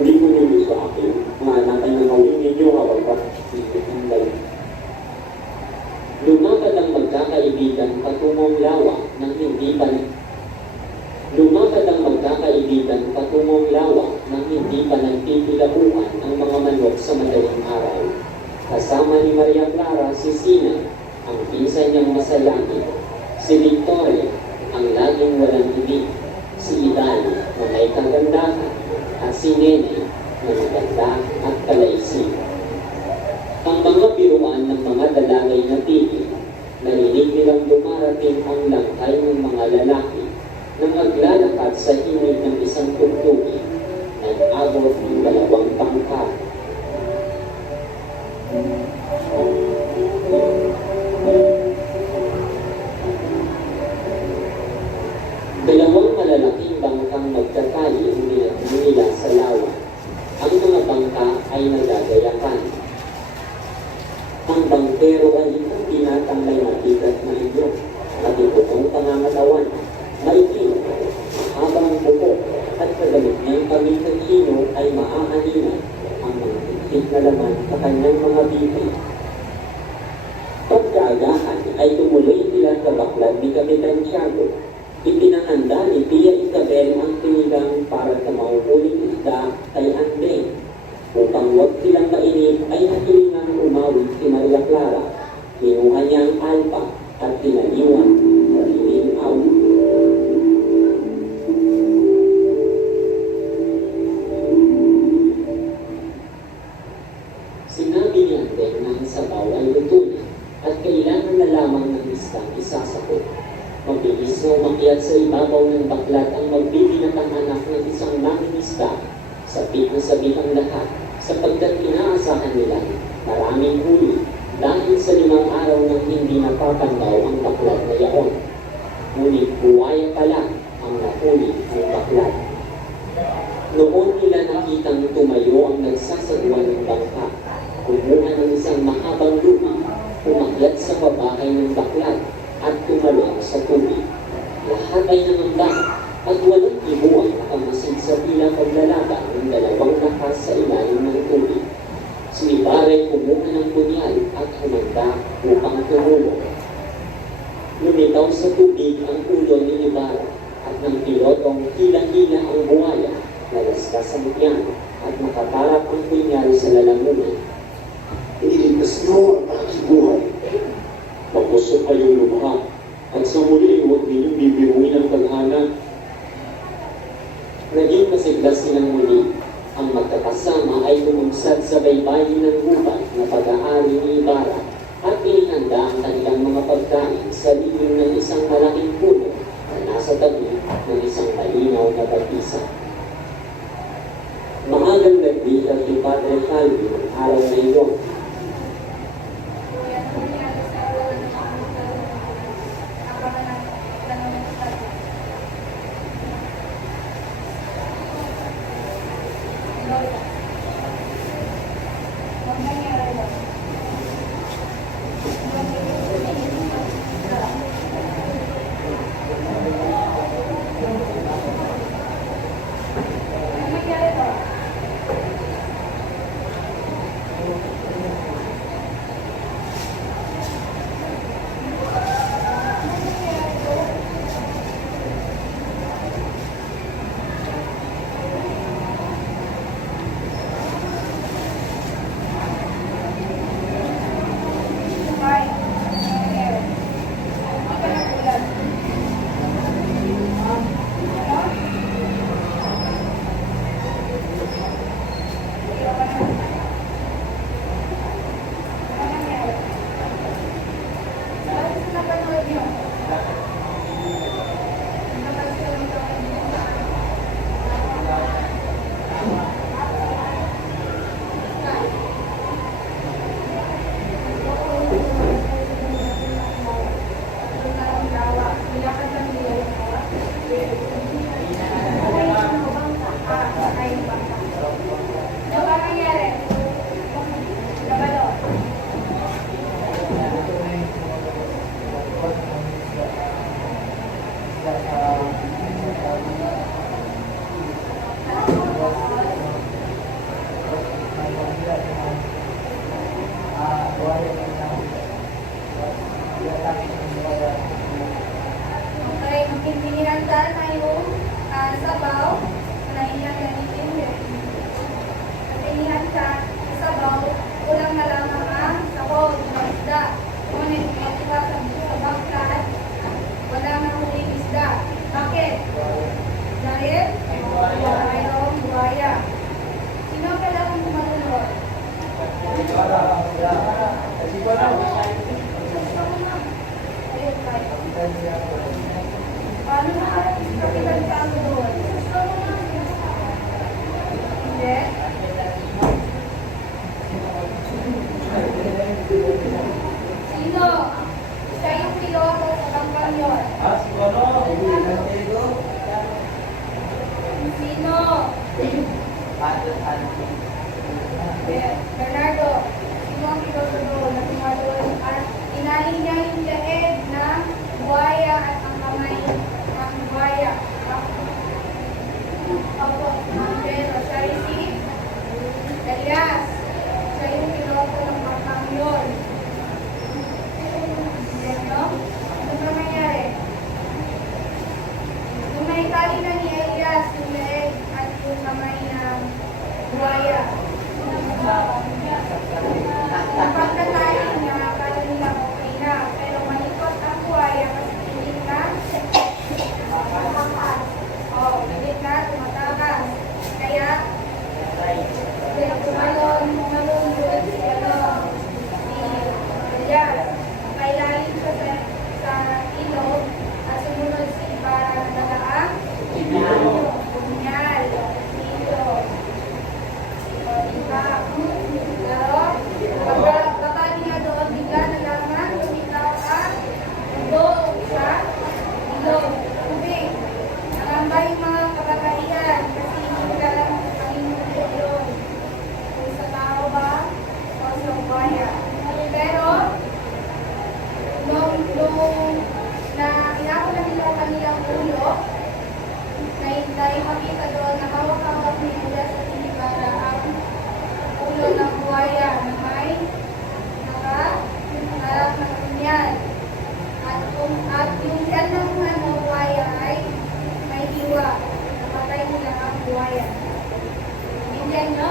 Hindi mo ninyo sa akin, nga natin na gawin ninyo habang pag-isip ng lahat. Lumakad ang magkakaibigan patungong lawa ng hindi pa Lumakad ang magkakaibigan patungong lawa nang hindi pa nagtitilabuhan ang mga manok sa madaling araw. Kasama ni Maria Clara si Sina, ang pinsan niyang masayangin, si Victoria, ang laging walang ibig, si Idali na may kagandahan, at si Nene na maganda at kalaisip. Ang mga biruan ng mga dalagay na tigil, narinig nilang dumarating ang langkay ng mga lalaki nang maglalakad sa himig ng isang tugtugin, nag-abot ng 2 bangka. Dalawang malalaking bangkang magkatali ang nila sa lawa. Ang mga bangka ay nagagayakan. Ang bangkero ay isang binatang may mabigat na ilyo, matiputong pangangatawan, maitim, mahabang buko, at kagamit niyang pamilya-hino ay maaahalina ang mga higit na laman sa kanyang mga bibig. Pagkaagahan ay tumuloy sila sa baklad ni Kapitan Tiago. Ipinahanda ni Pia Isabel ang pinigang para sa mahuhuling isda kay Andeng. Upang huwag silang mainip ay nakilingang umawi si Maria Clara. Kinuha niya ang alpa at pinaliwan sa siling aw. Sinabi ni Andeng na ang sabaw ay luto na at kailangan na lamang ng isdang isasakot. Mabilis na umakyat sa ibabaw ng baklat ang magbibinatang anak ng isang mangingisda. Sabik na sabik ang lahat sapagkat inaasahan nila maraming huli dahil sa 5 araw nang hindi napapandaw ang baklat na yaon. Ngunit buwaya pala ang nahuli ng baklat. Noon nila nakitang tumayo ang nagsasagwa ng bangka. Kumuha ng isang mahabang lupa, umakyat sa babahay ng baklat at tumalon sa tubig. Lahat ay nangamba at walang ibuang nakamasid sa tila paglalaban ng 2 lakas sa ilalim ng tubig. Si Ibarre kumuha ng punyal at humanda upang tumulong. Lumitaw sa tubig ang ulo ni Ibarre at ng pilotong hila-hila ang buhaya na lastas sa mutyan at makatarap ang punyal sa lalamunan. Ililigtas niyo ang aking buhay. Magpusok kayong lubha at sa muli huwag ninyong bibiruin ang tadhana. Naging masiglas silang muli. Ang magkakasama ay lumugsad sa baybayin ng gubat na pag-aari ni Ibarra at inihanda ang kanilang mga pagkain sa lilim ng isang malaking puno na nasa tabi ng isang malinaw na batisa. Maagang nagdita si Padre Calvi ng araw na iyon. Bernardo, sino ang itutulo na tumalon at inahin niya yung leeg ng buhaya at ang kamay ng buhaya. Opo, pero siya ay si Elias. Siya yung piloto ng bakang yun. Yan, no? Ano ba nangyari? Nung naitali na ni Elias yung leeg at yung kamay ng buhaya, napagkatali niya, akala nila okay na, pero malikot ang buhaya kasi hindi na tumatakas. Hindi na tumatakas. Kaya, tumalon doon si Elias. Kailalim siya sa ilog at sumunod si Ibarra na nagaang bunyal. Ilog. Diba? Pero, pagkakali niya doon, bigla na lamang lumitaw ang ilog sa ilog. Tubig. Nangamba yung mga kababaihan kasi hindi ka lang Panginoon yun. Kung sa tao ba o sa buhaya. Pero, nung na inako na nila ang kanilang ulo, na makita doon na hawak-hawak ni Elias at ni Ibarra ang ulo ng buhaya na may nakaharap ng bunyan. At yung yan ng buhaya ay may hiwa. Napatay nila ang buhaya. Ganyan, no?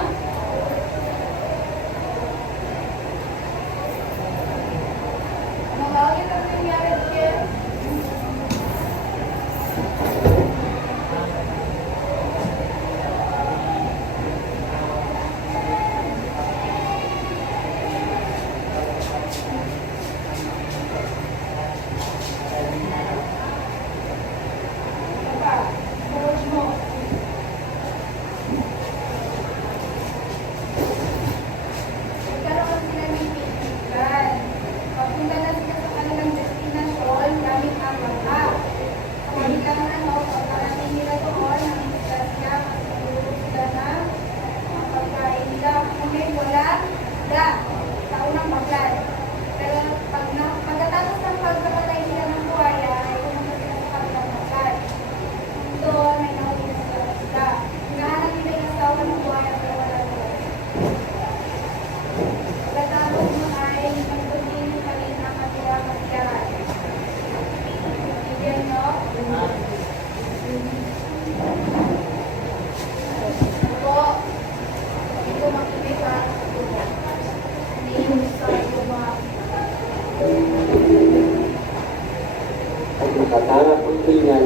Mga ulit ang nangyari dyan. Nagkaroon sila ng kaibigan. Pagpunta na sila sa kanilang destinasyon, gamit ang bangka. Sa kanilang pagkarating nila doon, ang istasya, masiguro sila na ang pagkain nila. Ngunit wala sila sa unang bagay. Pero pagkatapos ng pagkakatay nila ng buhaya, ay pumunta sila sa kanilang bagay. Doon ay nahuli na sila. Hinahanap nila yung asawa ng buhaya pero wala sila. Pagkatapos mo ay nagpagdini pa rin ang kanilang magyahan. Ibigyan nyo? Ako, hindi ko makinig sa hindi yung sa mga At nakatarap ang pingal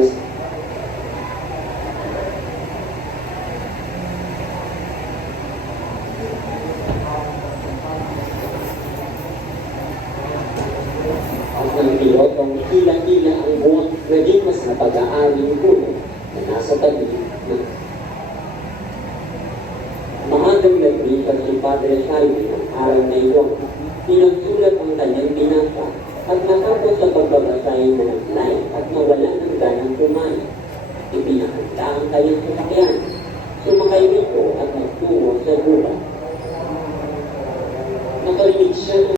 at ng pilotong hila-hila ang buwang naging mas napag-aaring puno na nasa tabi ng mahagang naglipat si Padre Jaime ng araw na iyon. Pinagsulat ang kanyang binasa at matapos sa pagbabasay na naglay at nawala ng ganang kumain. Ipinakanta ang kanyang sasakyan. Sumakay nito at nagtungo sa gubat. Nakarinig siya ng